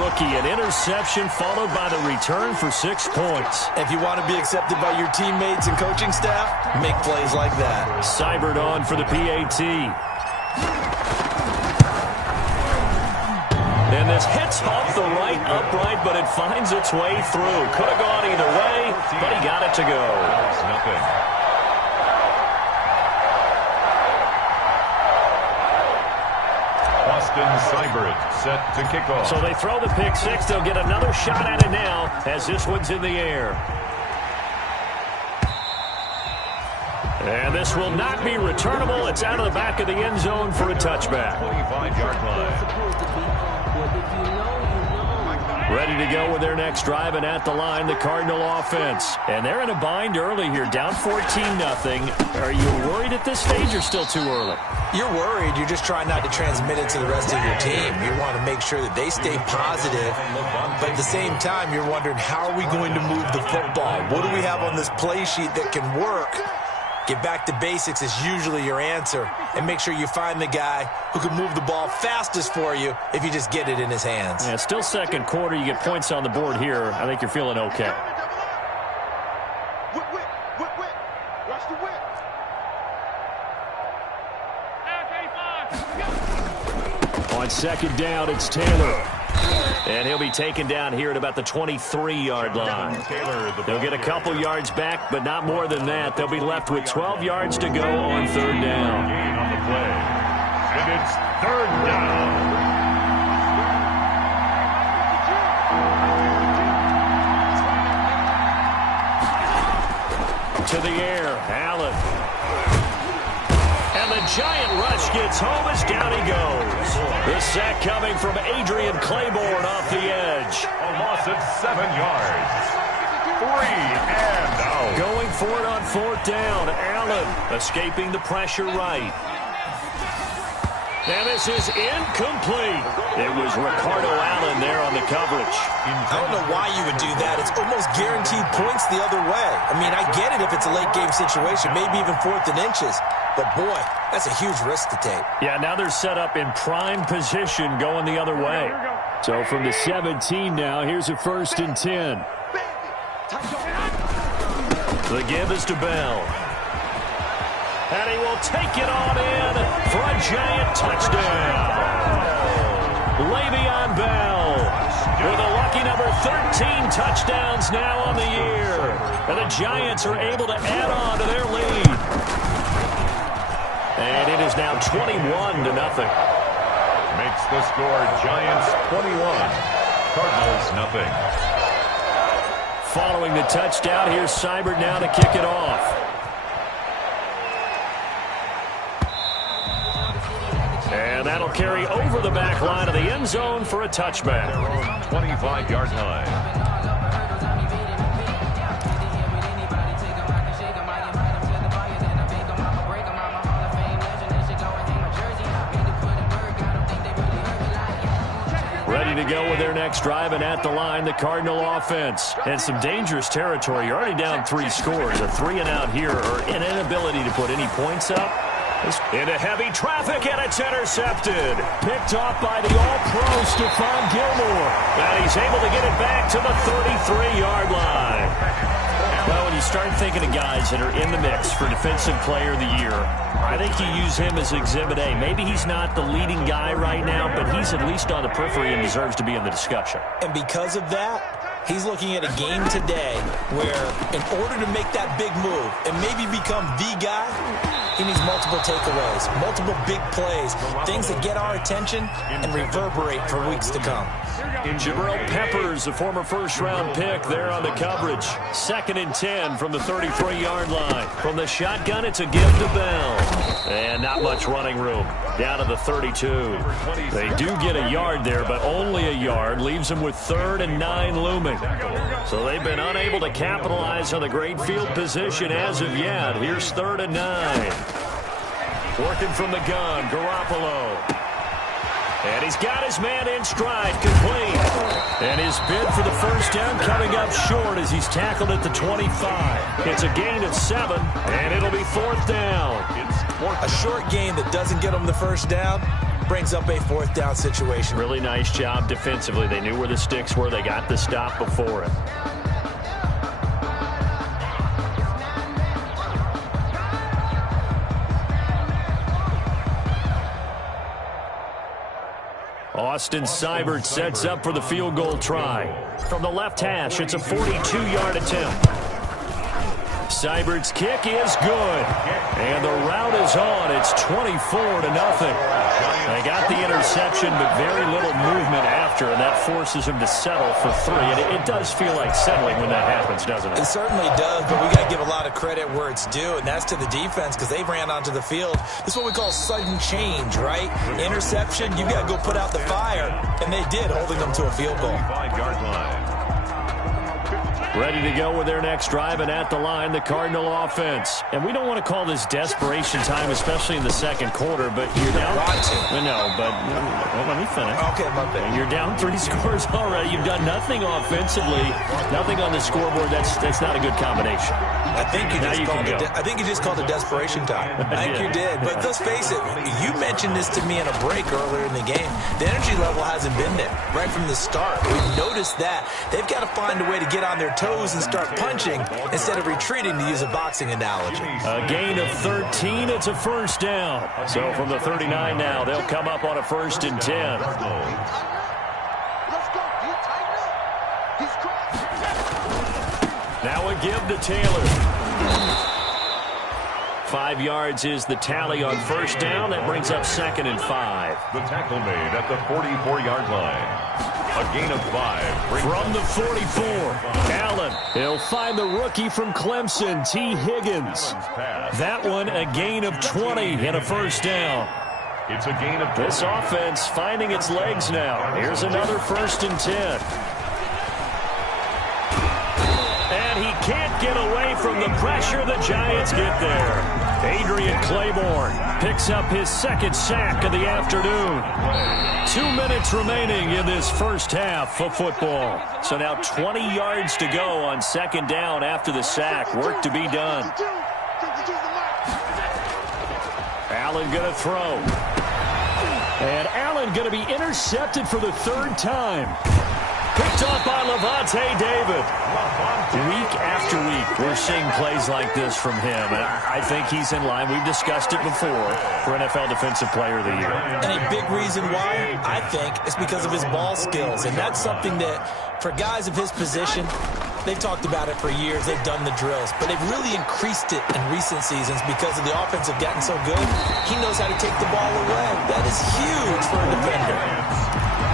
rookie. An interception followed by the return for 6 points. If you want to be accepted by your teammates and coaching staff, make plays like that. Seibert on for the PAT. And this hits off the right upright, but it finds its way through. Could have gone either way, but he got it to go. Nothing. Seibert set to kick off. So they throw the pick six. They'll get another shot at it now as this one's in the air. And this will not be returnable. It's out of the back of the end zone for a touchback. 25-yard line. Ready to go with their next drive, and at the line, the Cardinal offense. And they're in a bind early here, down 14-0. Are you worried at this stage or still too early? You're worried. You're just trying not to transmit it to the rest of your team. You want to make sure that they stay positive. But at the same time, you're wondering, how are we going to move the football? What do we have on this play sheet that can work? Get back to basics is usually your answer. And make sure you find the guy who can move the ball fastest for you if you just get it in his hands. Yeah, still second quarter. You get points on the board here. I think you're feeling okay. Watch the whip. On second down, it's Taylor. And he'll be taken down here at about the 23-yard line. They'll get a couple yards back, but not more than that. They'll be left with 12 yards to go on third down. Gain on the play. And it's third down. To the air, Allen. And the giant rush gets home as down he goes. The sack coming from Adrian Claiborne off the edge. A loss of 7 yards. 3 and out. Going for it on fourth down. Allen escaping the pressure right. And this is incomplete. It was Ricardo Allen there on the coverage. I don't know why you would do that. It's almost guaranteed points the other way. I mean, I get it if it's a late game situation, maybe even 4th and inches. But, boy, that's a huge risk to take. Yeah, now they're set up in prime position going the other way. So from the 17 now, here's a 1st and 10. The give is to Bell. And he will take it on in for a giant touchdown. Le'Veon Bell with a lucky number 13 touchdowns now on the year. And the Giants are able to add on to their lead. And it is now 21-0. Makes the score Giants 21. Cardinals nothing. Following the touchdown, here's Seibert now to kick it off. And that'll carry over the back line of the end zone for a touchback. 25-yard line. Ready to go with their next drive, and at the line, the Cardinal offense. And some dangerous territory. You're already down 3 scores. A 3-and-out here, or an inability to put any points up. Into heavy traffic, and it's intercepted. Picked off by the All-Pro Stephon Gilmore. And he's able to get it back to the 33-yard line. Well, when you start thinking of guys that are in the mix for Defensive Player of the Year, I think you use him as Exhibit A. Maybe he's not the leading guy right now, but he's at least on the periphery and deserves to be in the discussion. And because of that, he's looking at a game today where in order to make that big move and maybe become the guy, he needs multiple takeaways, multiple big plays, things that get our attention and reverberate for weeks to come. Jabril Peppers, a former first-round pick, there on the coverage. 2nd and 10 from the 33-yard line. From the shotgun, it's a give to Bell. And not much running room. Down to the 32. They do get a yard there, but only a yard. Leaves them with 3rd and 9 looming. So they've been unable to capitalize on the great field position as of yet. Here's 3rd and 9. Working from the gun, Garoppolo. And he's got his man in stride, complete. And his bid for the first down coming up short as he's tackled at the 25. It's a gain of 7, and it'll be 4th down. A short gain that doesn't get him the first down brings up a 4th down situation. Really nice job defensively. They knew where the sticks were. They got the stop before it. Austin Seibert sets up for the field goal try. From the left hash, it's a 42-yard attempt. Seibert's kick is good. And the route is on. It's 24-0. They got the interception, but very little movement after, and that forces him to settle for 3. And it does feel like settling when that happens, doesn't it? It certainly does, but we got to give a lot of credit where it's due, and that's to the defense because they ran onto the field. This is what we call sudden change, right? Interception, you got to go put out the fire, and they did, holding them to a field goal. 5-yard line. Ready to go with their next drive, and at the line, the Cardinal offense. And we don't want to call this desperation time, especially in the second quarter, but you're down. No, but let me finish. Okay, my bad. You're down 3 scores already. You've done nothing offensively, nothing on the scoreboard. That's not a good combination. I think you just called it desperation time. I think you did. But let's face it, you mentioned this to me in a break earlier in the game. The energy level hasn't been there right from the start. We've noticed that. They've got to find a way to get on their toes and start punching instead of retreating, to use a boxing analogy. A gain of 13. It's a first down. So from the 39 now, they'll come up on a 1st and 10. Let's go. You tighten up. He's crashing. Now a give to Taylor. 5 yards is the tally on first down. That brings up 2nd and 5. The tackle made at the 44-yard line. A gain of 5. From the 44, Allen. He'll find the rookie from Clemson, T. Higgins. That one a gain of 20 and a first down. It's a gain of 20. This offense finding its legs now. Here's another 1st and 10. And he can't get away from the pressure. The Giants get there. Adrian Claiborne picks up his 2nd sack of the afternoon. 2 minutes remaining in this first half of football. So now 20 yards to go on 2nd down after the sack. Work to be done. Allen going to throw. And Allen going to be intercepted for the 3rd time. Picked off by Lavonte David. Week after week, we're seeing plays like this from him. And I think he's in line. We've discussed it before for NFL Defensive Player of the Year. And a big reason why, I think, is because of his ball skills. And that's something that, for guys of his position, they've talked about it for years. They've done the drills. But they've really increased it in recent seasons because of the offense have gotten so good. He knows how to take the ball away. That is huge for a defender.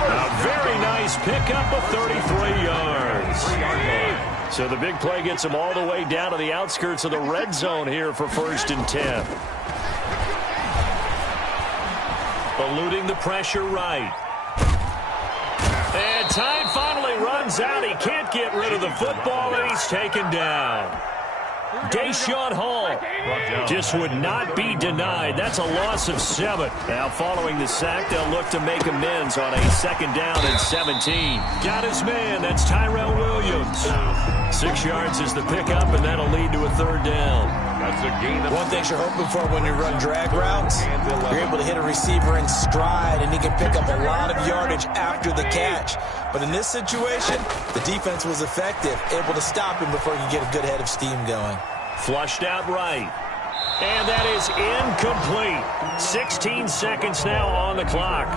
A very nice pickup of 33 yards. So the big play gets him all the way down to the outskirts of the red zone here for 1st and 10. Eluding the pressure right. And time finally runs out. He can't get rid of the football, and he's taken down. Deshaun Hall just would not be denied. That's a loss of 7. Now following the sack, they'll look to make amends on a 2nd down and 17. Got his man. That's Tyrell Williams. 6 yards is the pickup, and that'll lead to a 3rd down. That's a gain of... One thing you're hoping for when you run drag routes, you're able to hit a receiver in stride, and he can pick up a lot of yardage after the catch. But in this situation, the defense was effective, able to stop him before he could get a good head of steam going. Flushed out right. And that is incomplete. 16 seconds now on the clock.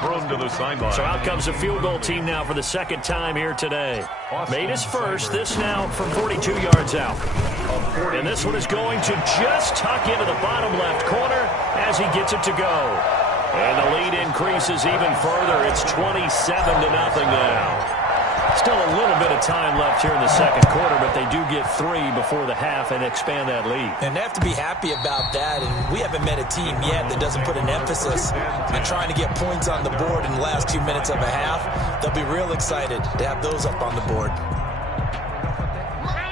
Thrown to the sideline. So out comes a field goal team now for the 2nd time here today. Made his first. This now from 42 yards out. And this one is going to just tuck into the bottom left corner as he gets it to go. And the lead increases even further. It's 27-0 now. Still a little bit of time left here in the 2nd quarter, but they do get 3 before the half and expand that lead. And they have to be happy about that. And we haven't met a team yet that doesn't put an emphasis on trying to get points on the board in the last 2 minutes of a half. They'll be real excited to have those up on the board.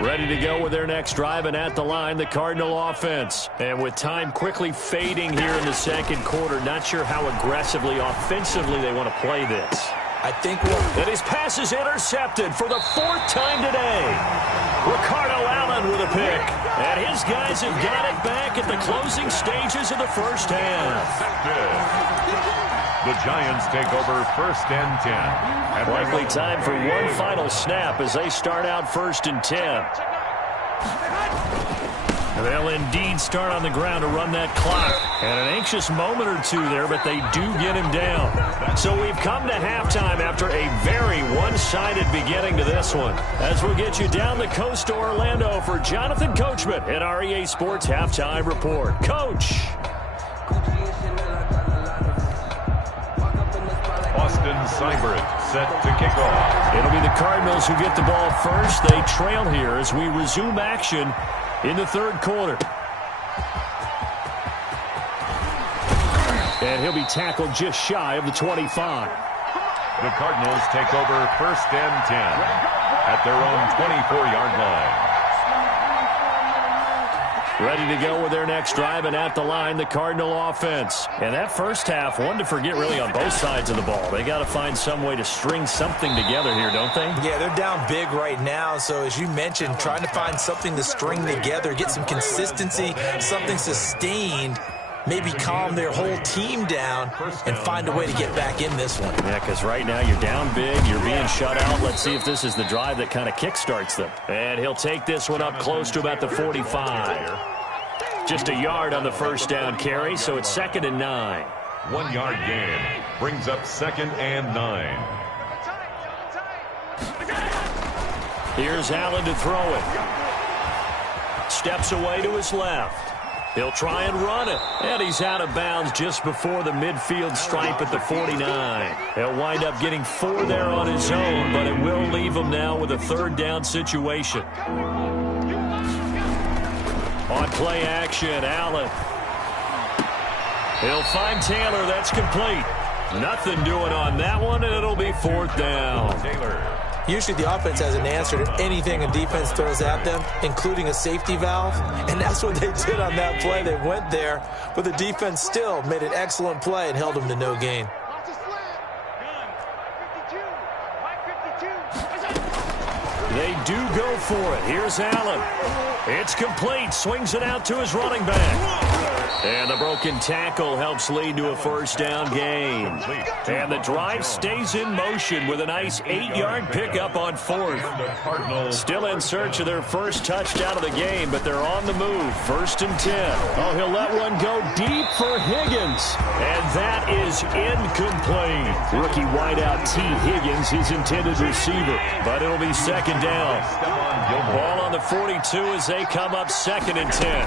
Ready to go with their next drive, and at the line, the Cardinal offense. And with time quickly fading here in the 2nd quarter, not sure how aggressively, offensively they want to play this. I think we'll... And his pass is intercepted for the 4th time today. Ricardo Allen with a pick. And his guys have got it back at the closing stages of the first half. The Giants take over 1st and 10. And likely time for one final snap as they start out 1st and 10. They'll indeed start on the ground to run that clock. And an anxious moment or two there, but they do get him down. So we've come to halftime after a very one-sided beginning to this one. As we'll get you down the coast to Orlando for Jonathan Coachman at our EA Sports Halftime Report. Coach. Austin Seibert set to kick off. It'll be the Cardinals who get the ball first. They trail here as we resume action in the 3rd quarter. And he'll be tackled just shy of the 25. The Cardinals take over 1st and 10 at their own 24-yard line. Ready to go with their next drive, and at the line, the Cardinal offense. And that first half, one to forget really on both sides of the ball. They got to find some way to string something together here, don't they? Yeah, they're down big right now. So as you mentioned, trying to find something to string together, get some consistency, something sustained, maybe calm their whole team down and find a way to get back in this one. Yeah, because right now you're down big, you're being shut out. Let's see if this is the drive that kind of kickstarts them. And he'll take this one up close to about the 45. Just a yard on the first down carry, so it's 2nd and 9. 1-yard gain brings up 2nd and 9. Here's Allen to throw it. Steps away to his left. He'll try and run it. And he's out of bounds just before the midfield stripe at the 49. He'll wind up getting 4 there on his own, but it will leave him now with a 3rd down situation. On play action, Allen. He'll find Taylor. That's complete. Nothing doing on that one, and it'll be 4th down. Taylor. Usually the offense has an answer to anything a defense throws at them, including a safety valve. And that's what they did on that play. They went there, but the defense still made an excellent play and held them to no gain. They do go for it. Here's Allen. It's complete. Swings it out to his running back. And the broken tackle helps lead to a 1st down gain. And the drive stays in motion with a nice 8-yard pickup on 4th. Still in search of their first touchdown of the game, but they're on the move. 1st and 10. Oh, he'll let one go deep for Higgins. And that is incomplete. Rookie wideout T. Higgins, his intended receiver. But it'll be 2nd down. Ball on the 42 as they come up 2nd and 10.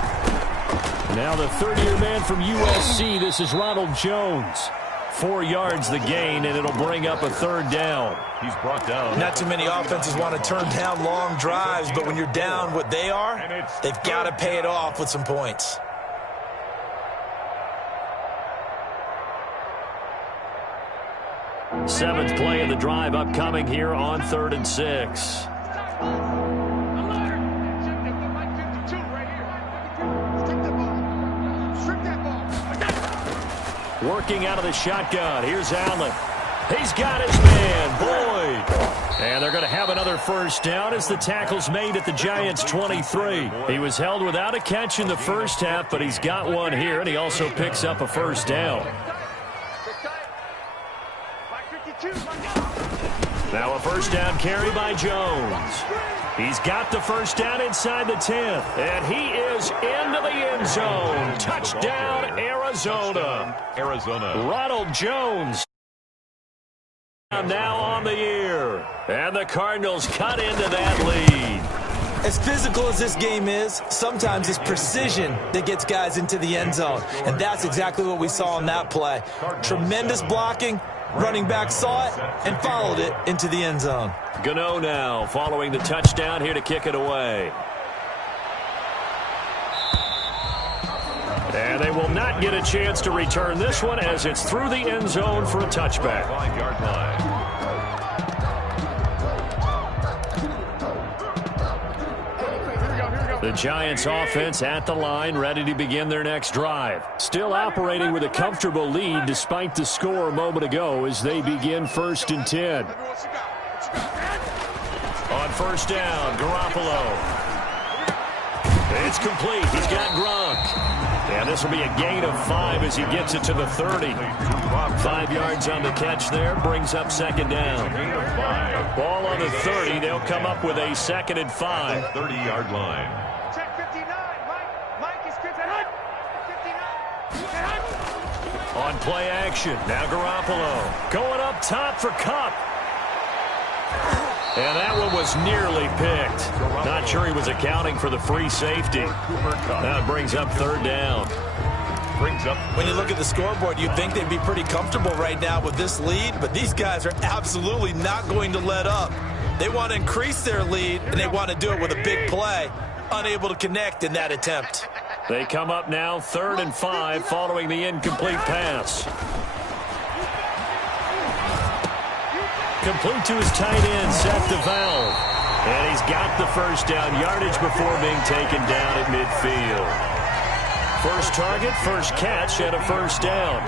Now the 30-year man from USC, this is Ronald Jones. 4 yards the gain, and it'll bring up a 3rd down. He's brought down. Not too many offenses want to turn down long drives, but when you're down what they are, they've got to pay it off with some points. Seventh play of the drive upcoming here on 3rd and 6. Working out of the shotgun. Here's Allen. He's got his man, Boyd. And they're going to have another 1st down as the tackle's made at the Giants' 23. He was held without a catch in the first half, but he's got one here, and he also picks up a 1st down. Now a 1st down carry by Jones. He's got the 1st down inside the 10th, and he is into the end zone. Touchdown, Arizona. Ronald Jones now on the year, and the Cardinals cut into that lead. As physical as this game is, sometimes it's precision that gets guys into the end zone, and that's exactly what we saw on that play. Tremendous blocking. Running back saw it and followed it into the end zone. Gano now following the touchdown here to kick it away. And they will not get a chance to return this one as it's through the end zone for a touchback. 5-yard line. The Giants offense at the line, ready to begin their next drive. Still operating with a comfortable lead despite the score a moment ago as they begin 1st and 10. On 1st down, Garoppolo. It's complete. He's got Gronk. And this will be a gain of 5 as he gets it to the 30. 5 yards on the catch there, brings up 2nd down. Ball on the 30. They'll come up with a 2nd and 5. 30-yard line. Check 59. Mike is 59. 59. On play action, now Garoppolo. Going up top for Kupp. And that one was nearly picked. Not sure he was accounting for the free safety. That brings up 3rd down. When you look at the scoreboard, you'd think they'd be pretty comfortable right now with this lead, but these guys are absolutely not going to let up. They want to increase their lead, and they want to do it with a big play. Unable to connect in that attempt. They come up now 3rd and 5 following the incomplete pass. Complete to his tight end, Seth DeValve. And he's got the 1st down yardage before being taken down at midfield. First target, first catch, and a 1st down.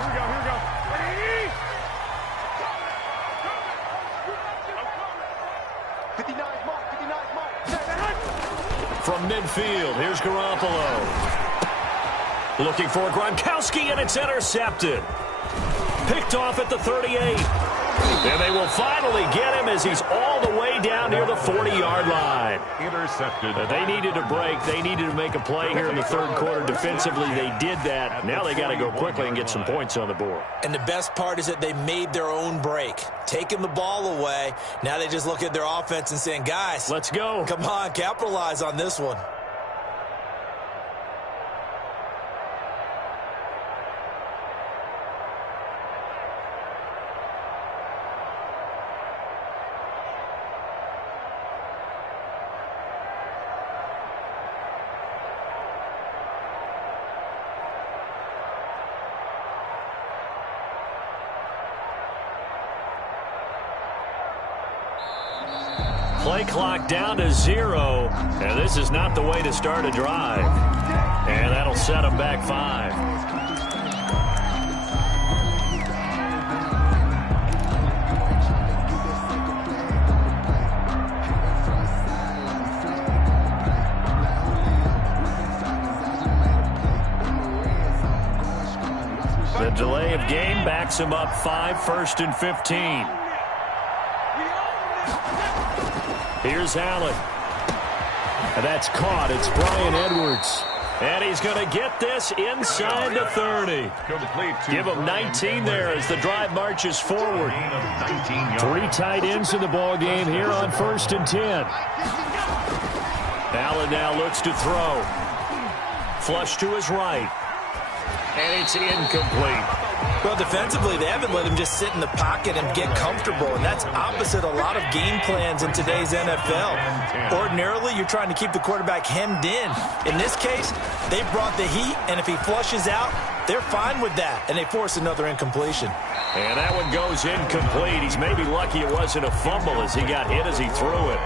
From midfield, here's Garoppolo. Looking for Gronkowski, and it's intercepted. Picked off at the 38. And they will finally get him as he's all the way down near the 40-yard line. Intercepted. They needed a break. They needed to make a play here in the 3rd quarter. Defensively, they did that. Now they got to go quickly and get some points on the board. And the best part is that they made their own break. Taking the ball away. Now they just look at their offense and saying, guys, let's go. Come on, capitalize on this one. Play clock down to 0, and this is not the way to start a drive. And that'll set them back 5. The delay of game backs him up 5, 1st and 15. Here's Allen. And that's caught. It's Bryan Edwards. And he's going to get this inside the 30. Give him 19 there as the drive marches forward. 3 tight ends in the ball game here on 1st and 10. Allen now looks to throw. Flush to his right. And it's incomplete. Well, defensively, they haven't let him just sit in the pocket and get comfortable, and that's opposite a lot of game plans in today's NFL. Ordinarily, you're trying to keep the quarterback hemmed in. In this case, they brought the heat, and if he flushes out, they're fine with that, and they force another incompletion. And that one goes incomplete. He's maybe lucky it wasn't a fumble as he got hit as he threw it.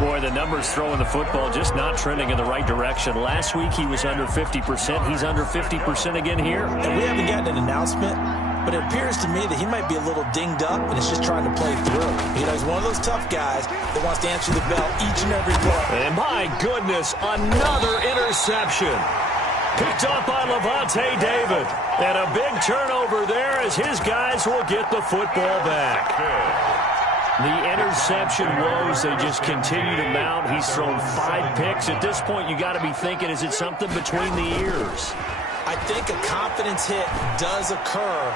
Boy, the numbers throwing the football just not trending in the right direction. Last week he was under 50%. He's under 50% again here. And we haven't gotten an announcement, but it appears to me that he might be a little dinged up and is just trying to play through. You know, he's one of those tough guys that wants to answer the bell each and every play. And my goodness, another interception. Picked up by Levante David. And a big turnover there as his guys will get the football back. The interception woes, they just continue to mount. He's thrown 5 picks. At this point, you got to be thinking, is it something between the ears? I think a confidence hit does occur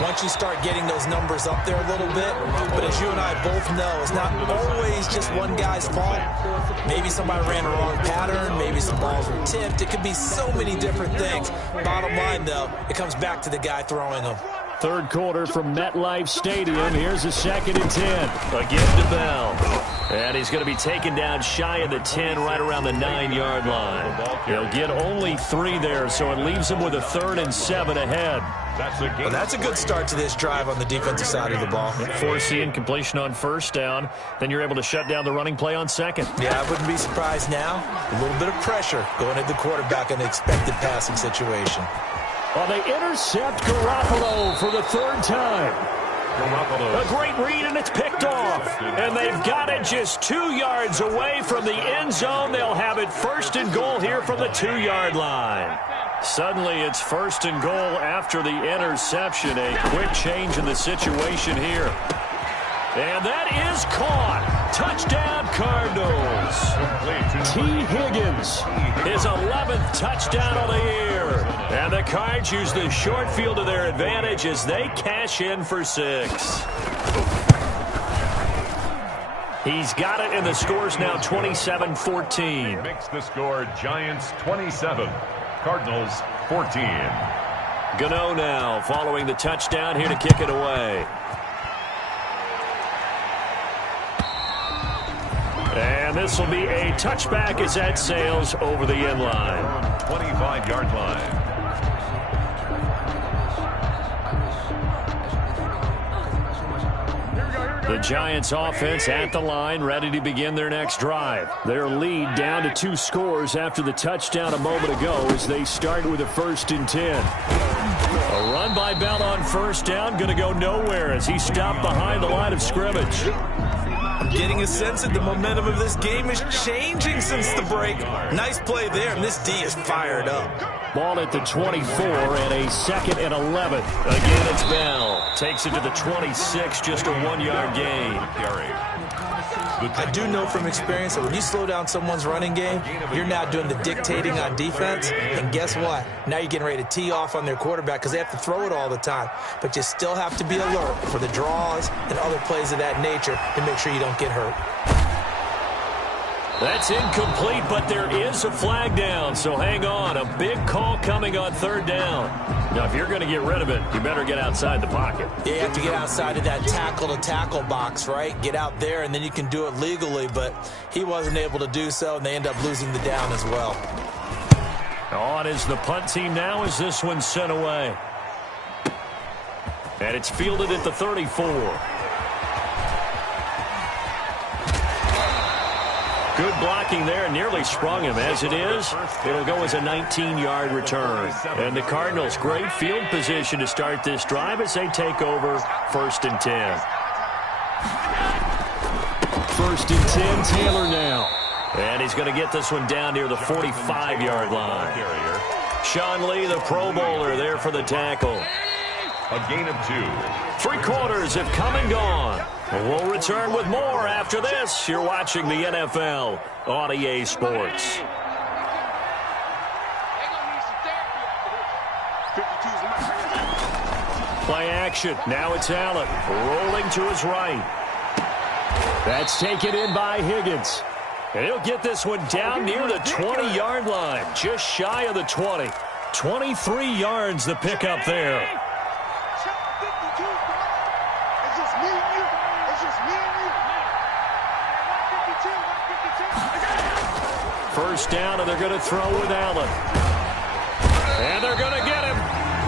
once you start getting those numbers up there a little bit. But as you and I both know, it's not always just one guy's fault. Maybe somebody ran a wrong pattern. Maybe some balls were tipped. It could be so many different things. Bottom line, though, it comes back to the guy throwing them. Third quarter from MetLife Stadium. Here's a 2nd and 10. Again to Bell. And he's going to be taken down shy of the 10, right around the 9-yard line. He'll get only 3 there, so it leaves him with a 3rd and 7 ahead. Well, that's a good start to this drive on the defensive side of the ball. Forcing completion on 1st down. Then you're able to shut down the running play on 2nd. Yeah, I wouldn't be surprised now. A little bit of pressure going at the quarterback in the expected passing situation. Well, they intercept Garoppolo for the 3rd time. A great read, and it's picked off. And they've got it just 2 yards away from the end zone. They'll have it 1st and goal here from the 2-yard line. Suddenly, it's 1st and goal after the interception. A quick change in the situation here. And that is caught. Touchdown, Cardinals. T. Higgins, his 11th touchdown of the year. And the Cards use the short field to their advantage as they cash in for 6. He's got it, and the score's now 27-14. Makes the score Giants 27, Cardinals 14. Gano now following the touchdown here to kick it away. And this will be a touchback as that sails over the end line. 25-yard line. The Giants offense at the line, ready to begin their next drive. Their lead down to 2 scores after the touchdown a moment ago as they start with a 1st and 10. A run by Bell on 1st down, going to go nowhere as he stopped behind the line of scrimmage. I'm getting a sense that the momentum of this game is changing since the break. Nice play there, and this D is fired up. Ball at the 24 and a 2nd and 11. Again, it's Bell. Takes it to the 26, just a 1-yard gain. I do know from experience that when you slow down someone's running game, you're now doing the dictating on defense. And guess what? Now you're getting ready to tee off on their quarterback because they have to throw it all the time. But you still have to be alert for the draws and other plays of that nature to make sure you don't get hurt. That's incomplete, but there is a flag down, so hang on. A big call coming on 3rd down. Now, if you're going to get rid of it, you better get outside the pocket. Yeah, you have to get outside of that tackle-to-tackle box, right? Get out there, and then you can do it legally, but he wasn't able to do so, and they end up losing the down as well. On is the punt team now as this one's sent away. And it's fielded at the 34. Good blocking there, nearly sprung him. As it is, it'll go as a 19-yard return. And the Cardinals, great field position to start this drive as they take over 1st and 10. 1st and 10, Taylor now. And he's going to get this one down near the 45-yard line. Sean Lee, the Pro Bowler, there for the tackle. A gain of 2. 3 quarters have come and gone. We'll return with more after this. You're watching the NFL on EA Sports. Play action. Now it's Allen rolling to his right. That's taken in by Higgins. And he'll get this one down near the 20-yard line, just shy of the 20. 23 yards the pickup there. First down, and they're going to throw with Allen. And they're going to get him.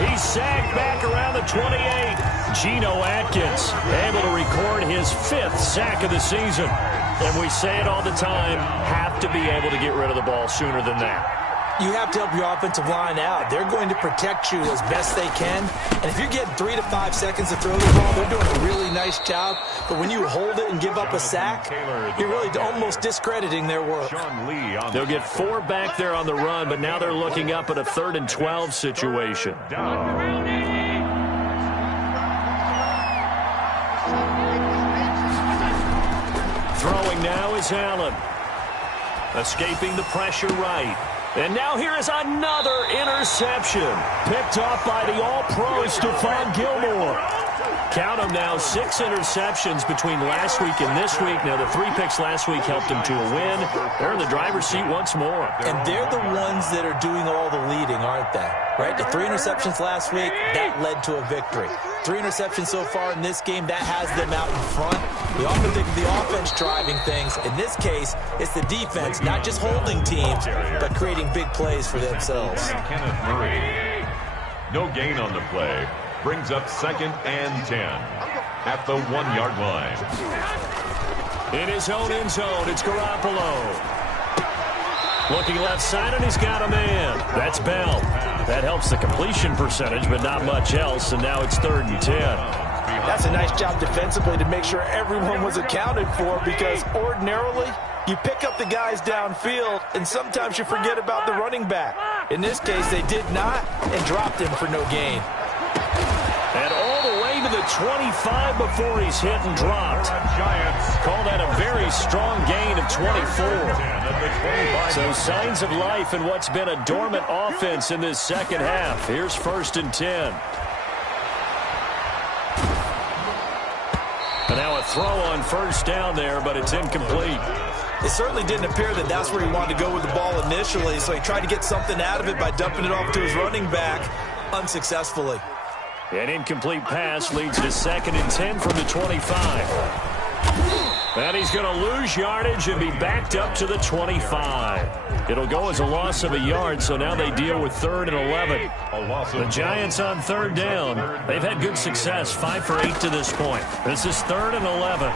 He's sacked back around the 28. Geno Atkins able to record his 5th sack of the season. And we say it all the time, have to be able to get rid of the ball sooner than that. You have to help your offensive line out. They're going to protect you as best they can. And if you're getting 3 to 5 seconds to throw the ball, they're doing a really nice job. But when you hold it and give up a sack, you're really almost discrediting their work. They'll get 4 back there on the run, but now they're looking up at a 3rd and 12 situation. Throwing now is Allen. Escaping the pressure right. And now here is another interception. Picked off by the All-Pro Stephon Gilmore. Count them now, 6 interceptions between last week and this week. Now, the 3 picks last week helped them to a win. They're in the driver's seat once more. And they're the ones that are doing all the leading, aren't they? Right? The 3 interceptions last week, that led to a victory. 3 interceptions so far in this game. That has them out in front. We often think of the offense driving things. In this case, it's the defense, not just holding teams, but creating big plays for themselves. Kenneth Murray. No gain on the play. Brings up 2nd and 10 at the 1-yard line. In his own end zone, it's Garoppolo. Looking left side, and he's got a man. That's Bell. That helps the completion percentage, but not much else, and now it's 3rd and 10. That's a nice job defensively to make sure everyone was accounted for, because ordinarily you pick up the guys downfield, and sometimes you forget about the running back. In this case, they did not and dropped him for no gain. And all the way to the 25 before he's hit and dropped. Call that a very strong gain of 24. So signs of life in what's been a dormant offense in this second half. Here's 1st and 10. And now a throw on 1st down there, but it's incomplete. It certainly didn't appear that that's where he wanted to go with the ball initially, so he tried to get something out of it by dumping it off to his running back unsuccessfully. An incomplete pass leads to 2nd and 10 from the 25. And he's going to lose yardage and be backed up to the 25. It'll go as a loss of a yard, so now they deal with 3rd and 11. The Giants on 3rd down. They've had good success, 5 for 8 to this point. This is 3rd and 11.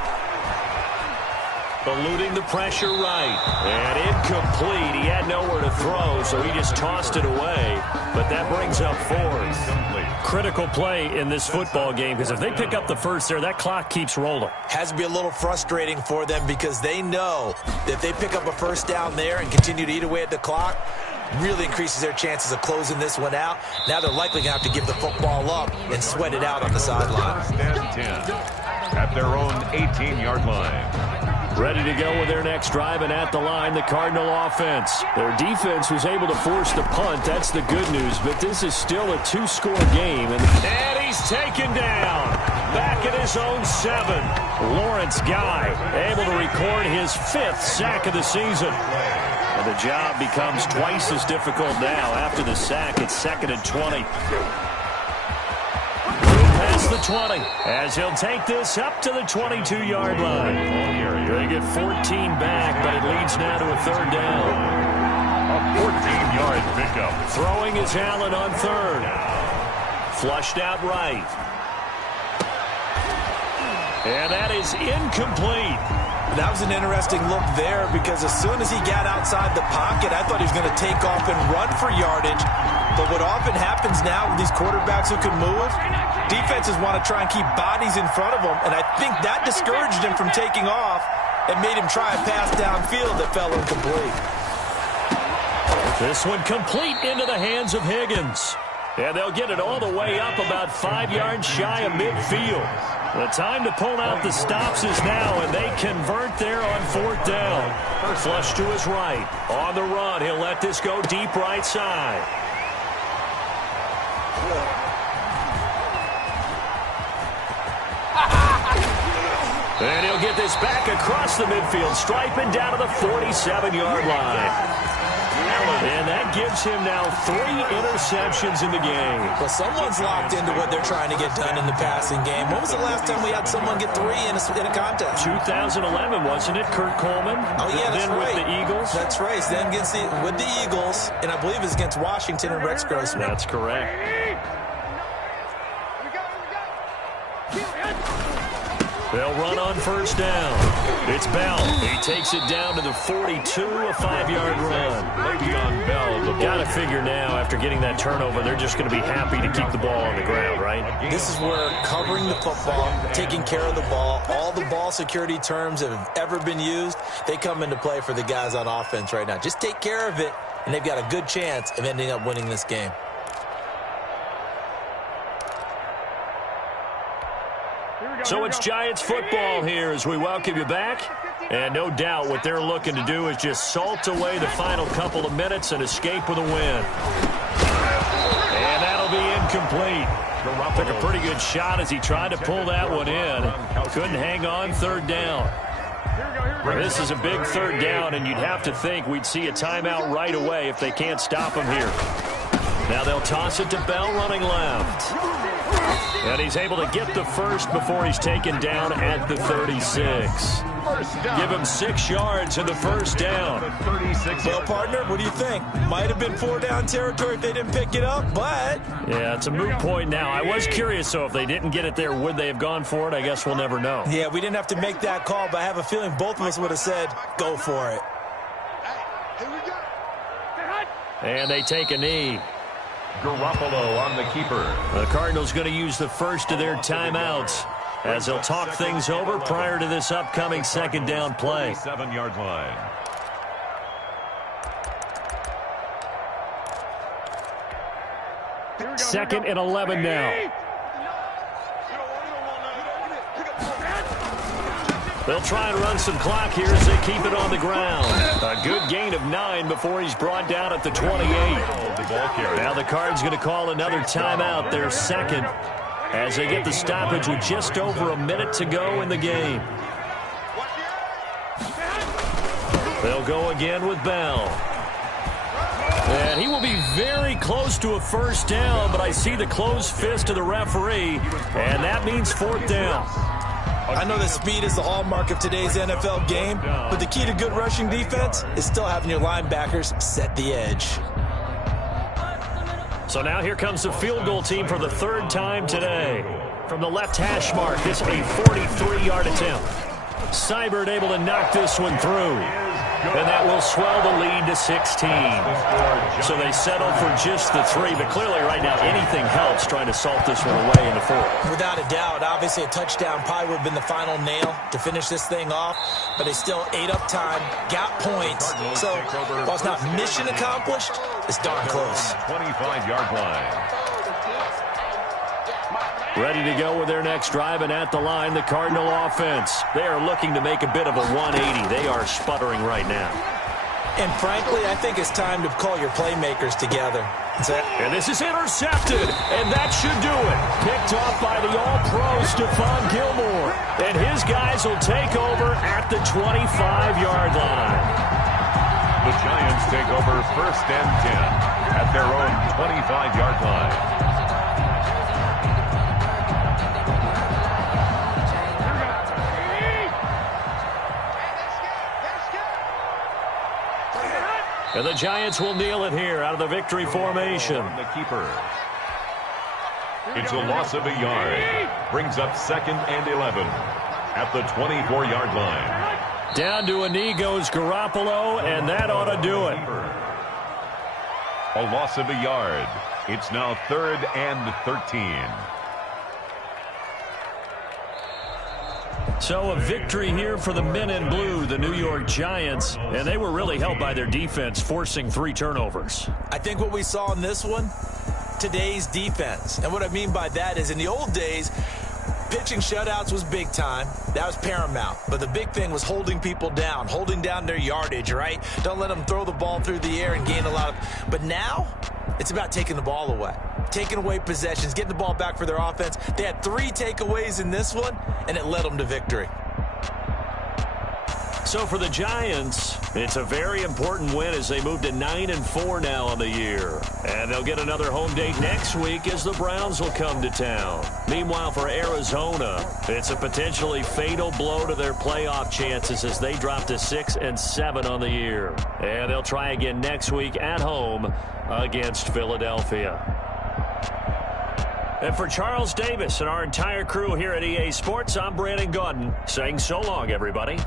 Eluding the pressure right. And incomplete. He had nowhere to throw, so he just tossed it away. But that brings up 4th. Critical play in this football game, because if they pick up the first there, that clock keeps rolling. Has to be a little frustrating for them, because they know that if they pick up a 1st down there and continue to eat away at the clock, really increases their chances of closing this one out. Now they're likely going to have to give the football up and sweat it out on the sideline. 10 at their own 18-yard line. Ready to go with their next drive, and at the line, the Cardinal offense. Their defense was able to force the punt. That's the good news, but this is still a 2-score game. And he's taken down. Back at his own 7. Lawrence Guy able to record his 5th sack of the season. And the job becomes twice as difficult now. After the sack, it's 2nd and 20. Past the 20, as he'll take this up to the 22-yard line. They get 14 back, but it leads now to a 3rd down. A 14-yard pickup. Throwing is Allen on 3rd. Flushed out right. And that is incomplete. That was an interesting look there, because as soon as he got outside the pocket, I thought he was going to take off and run for yardage. But what often happens now with these quarterbacks who can move, defenses want to try and keep bodies in front of them, and I think that discouraged him from taking off and made him try a pass downfield that fell incomplete. This one complete into the hands of Higgins. And they'll get it all the way up about 5 yards shy of midfield. The time to pull out the stops is now, and they convert there on 4th down. Flush to his right. On the run, he'll let this go deep right side. And he'll get this back across the midfield stripe and down to the 47-yard line. And that gives him now 3 interceptions in the game. Well, someone's locked into what they're trying to get done in the passing game. When was the last time we had someone get 3 in a contest? 2011, wasn't it? Kurt Coleman? Oh, yeah, that's then right. With the Eagles? That's right. Then with the Eagles, and I believe it's against Washington and Rex Grossman. That's correct. They'll run on 1st down. It's Bell. He takes it down to the 42, a 5-yard run. Le'Veon Bell. Got to figure now, after getting that turnover, they're just going to be happy to keep the ball on the ground, right? This is where covering the football, taking care of the ball, all the ball security terms that have ever been used, they come into play for the guys on offense right now. Just take care of it, and they've got a good chance of ending up winning this game. So it's Giants football here as we welcome you back. And no doubt what they're looking to do is just salt away the final couple of minutes and escape with a win. And that'll be incomplete. Took a pretty good shot as he tried to pull that one in. Couldn't hang on 3rd down. This is a big 3rd down, and you'd have to think we'd see a timeout right away if they can't stop him here. Now they'll toss it to Bell running left. And he's able to get the first before he's taken down at the 36. Give him 6 yards in the first down. Well, partner, what do you think? Might have been 4-down territory if they didn't pick it up, but... Yeah, it's a moot point now. I was curious, so if they didn't get it there, would they have gone for it? I guess we'll never know. Yeah, we didn't have to make that call, but I have a feeling both of us would have said, go for it. Here we go. And they take a knee. Garoppolo on the keeper. The Cardinals going to use the first of their timeouts as they'll talk things over prior to this upcoming second down play. 7-yard line. Second and 11 now. They'll try and run some clock here as they keep it on the ground. A good gain of 9 before he's brought down at the 28. Now the Cards going to call another timeout, their second, as they get the stoppage with just over a minute to go in the game. They'll go again with Bell. And he will be very close to a first down, but I see the closed fist of the referee, and that means 4th down. I know that speed is the hallmark of today's NFL game, but the key to good rushing defense is still having your linebackers set the edge. So now here comes the field goal team for the 3rd time today. From the left hash mark, this a 43-yard attempt. Seibert able to knock this one through. And that will swell the lead to 16. So they settle for just the 3, but clearly right now anything helps trying to salt this one away in the 4th. Without a doubt, obviously a touchdown probably would have been the final nail to finish this thing off, but they still ate up time, got points. So while it's not mission accomplished, it's darn close. 25-yard line. Ready to go with their next drive, and at the line, the Cardinal offense. They are looking to make a bit of a 180. They are sputtering right now. And frankly, I think it's time to call your playmakers together. And this is intercepted, and that should do it. Picked off by the all-pro Stephon Gilmore. And his guys will take over at the 25-yard line. The Giants take over 1st and 10 at their own 25-yard line. And the Giants will kneel it here out of the victory formation. The keeper. It's a loss of a yard. Brings up 2nd and 11 at the 24-yard line. Down to a knee goes Garoppolo, and that ought to do it. A loss of a yard. It's now 3rd and 13. So a victory here for the men in blue, the New York Giants, and they were really helped by their defense, forcing 3 turnovers. I think what we saw in this one, today's defense. And what I mean by that is in the old days, pitching shutouts was big time. That was paramount. But the big thing was holding people down, holding down their yardage, right? Don't let them throw the ball through the air and gain a lot of... But now, it's about taking the ball away. Taking away possessions, getting the ball back for their offense. They had 3 takeaways in this one, and it led them to victory. So for the Giants, it's a very important win as they move to 9-4 now on the year. And they'll get another home date next week as the Browns will come to town. Meanwhile, for Arizona, it's a potentially fatal blow to their playoff chances as they drop to 6-7 on the year. And they'll try again next week at home against Philadelphia. And for Charles Davis and our entire crew here at EA Sports, I'm Brandon Gaudin saying so long, everybody.